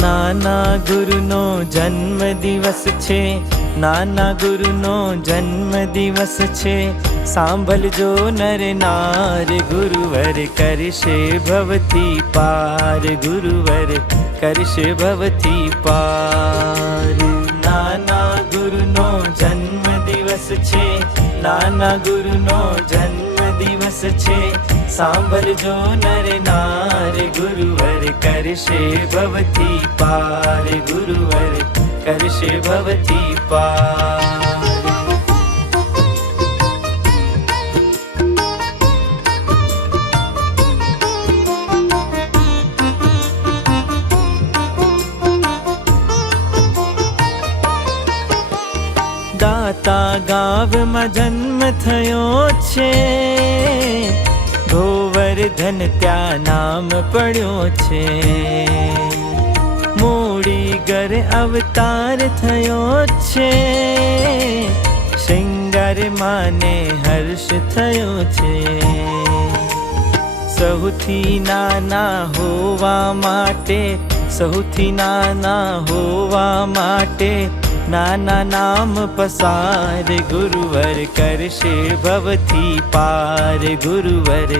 નાના ગુરુનો જન્મ દિવસ છે, નાના ગુરુનો જન્મ દિવસ છે. સાંભળજો નર નાર, ગુરુવર કરશે ભવથી પાર, ગુરુવર કરશે ભવથી પાર. નાના ગુરુનો જન્મ દિવસ છે, નાના ગુરુનો જન્મ દિવસ છે. સાંભળજો નર નાર, ગુરુવર કરશે ભવથી પાર, ગુરુવર કરશે ભવથી પાર. દાતા ગામમાં જન્મ થયો છે, ગોવર્ધન ત્યાં નામ પડ્યો છે. મૂડી ઘર અવતાર થયો છે, શૃંગાર માને હર્ષ થયો છે. સૌથી નાના હોવા માટે, સૌથી નાના હોવા માટે નાના નામ પસાર, ગુરુવર કરશે ભવથી પાર, ગુરુવર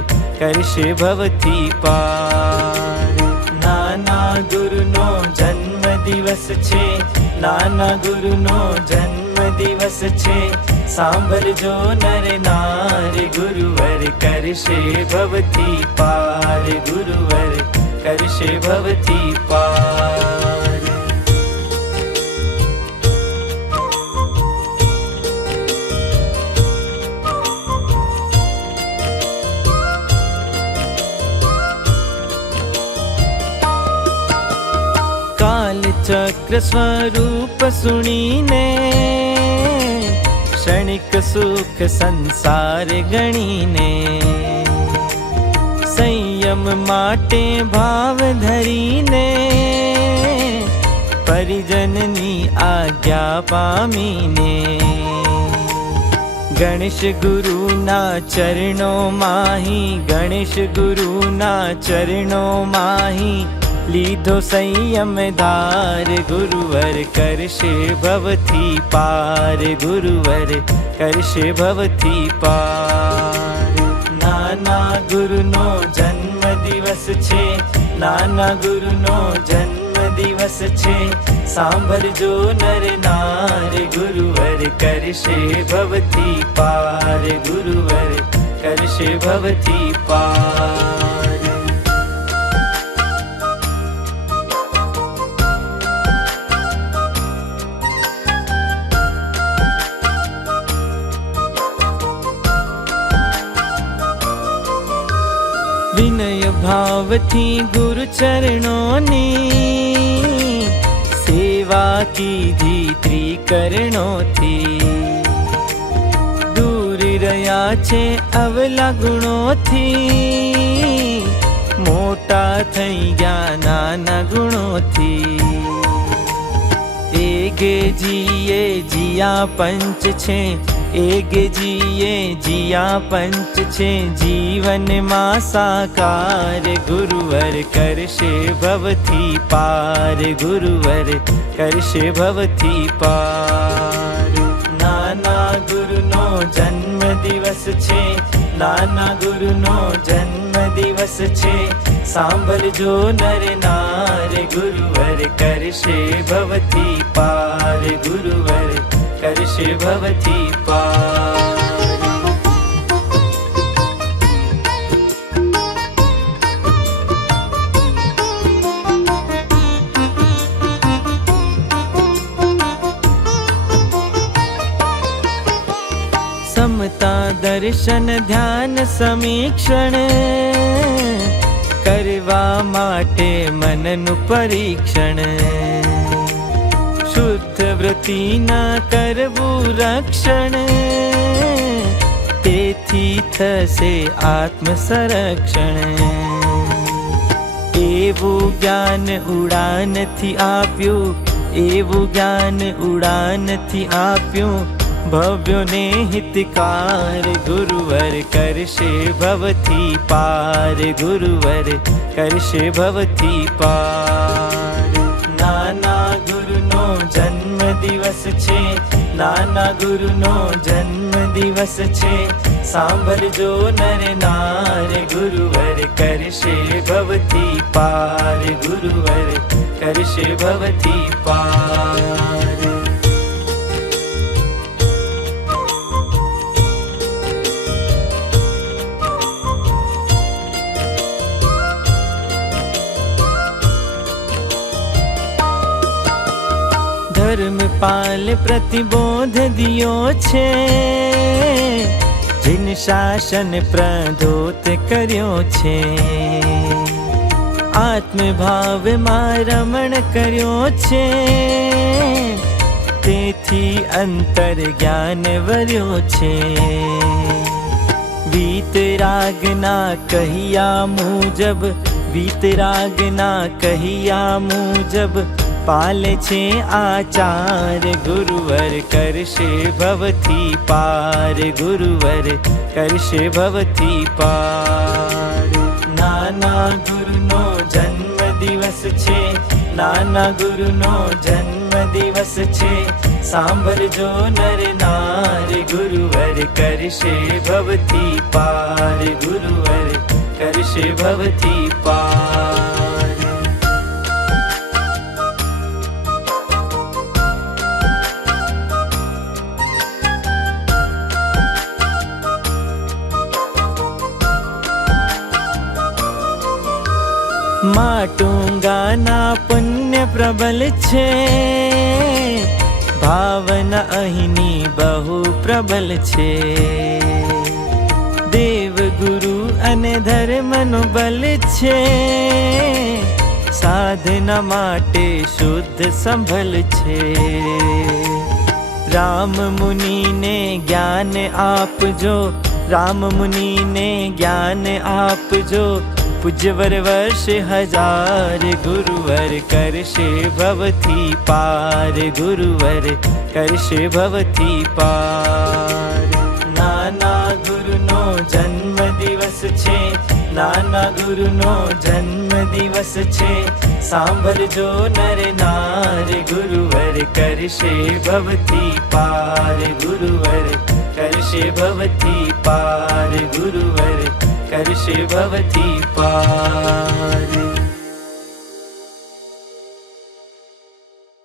કરશે ભવથી પાર. નાના ગુરુનો જન્મ દિવસ છે, નાના ગુરુનો જન્મ દિવસ છે. સાંભળજો નર નાર, ગુરુવર કરશે ભવથી પાર, ગુરુવર કરશે ભવથી પાર. ચક્ર સ્વરૂપ સુણીને, ક્ષણિક સુખ સંસાર ગણીને, સંયમ માટે ભાવ ધરીને, પરિજનની આજ્ઞા પામીને, ગણેશ ગુરુના ચરણો માહી, ગણેશ ગુરુના ચરણો માહી લીધો સંયમ ધાર, ગુરુવર કરશે ભવથી પાર, ગુરુવર કરશે ભવથી પાર. નાના ગુરુનો જન્મ દિવસ છે, નાના ગુરુનો જન્મ દિવસ છે. સાંભળજો નર નાર, ગુરુવર કરશે ભવથી પાર, ગુરુવર કરશે ભવથી પાર. વિનય ભાવથી ગુરુ ચરણોની સેવા કીધી ત્રિકરણોથી. દૂર રહ્યા છે અવલા ગુણોથી, મોટા થઈ ગયા નાના ગુણોથી. એગે જીએ જીયા પંચ છે, એગે જીએ જીયા પંચ છે. જીવનમાં સાકાર, ગુરુવર કરશે ભવથી પાર, ગુરુવર કરશે ભવથી પાર. નાના ગુરુનો જન્મ દિવસ છે, નાના ગુરુનો જન્મ દિવસ છે. સાંભળજો નર નાર, ગુરુવર કરશે ભવથી પાર, ગુરુવર કરશે ભવથી પાર. સમતા દર્શન ધ્યાન સમીક્ષણ કરવા માટે મનનું પરીક્ષણ. શુદ્ધ વૃત્તિના કરવું રક્ષણ, તેથી થશે આત્મ સંરક્ષણ. એવું જ્ઞાન ઉડાનથી આપ્યું, એવું જ્ઞાન ઉડાનથી આપ્યું. ભવ્યોને હિતકાર, ગુરુવર કરશે ભવથી પાર, ગુરુવર કરશે ભવથી પાર. જન્મ દિવસ છે, નાના ગુરુનો જન્મ દિવસ છે. સાંભળજો નર નાર, ગુરુવર કરશે ભવથી પાર, ગુરુવર કરશે ભવથી પાર. ધર્મપાલ પ્રતિબોધ દિયો છે, જીન શાસન પ્રધોત કર્યો છે. આત્મભાવમાં રમણ કર્યો છે, તેથી અંતર જ્ઞાન વર્યો છે. વીતરાગના કહ્યા મુજબ, વીતરાગના કહ્યા મુજબ પાલે છે આચાર, ગુરુવર કરશે ભવથી પાર, ગુરુવર કરશે ભવથી પાર. નાના ગુરુનો જન્મ દિવસ છે, નાના ગુરુનો જન્મ દિવસ છે. સાંભળજો નર નાર, ગુરુવર કરશે ભવથી પાર, ગુરુવર કરશે ભવથી પાર. માટુંગાના પુણ્ય પ્રબલ છે, ભાવના અહીંની બહુ પ્રબલ છે. દેવ ગુરુ અને ધર્મનું બલ છે, સાધના માટે શુદ્ધ સંભલ છે. રામ મુનિને જ્ઞાન આપજો, રામ મુનિને જ્ઞાન આપજો. પૂજ્યવર વર્ષ હજાર, ગુરુવર કરશે ભવથી પાર, ગુરુવર કરશે ભવથી પાર. નાના ગુરુનો જન્મ દિવસ છે, નાના ગુરુનો જન્મ દિવસ છે. સાંભળજો નર નાર, ગુરુવર કરશે ભવથી પાર, ગુરુવર કરશે ભવથી પાર, ગુરુવર કરશે ભવથી પાર.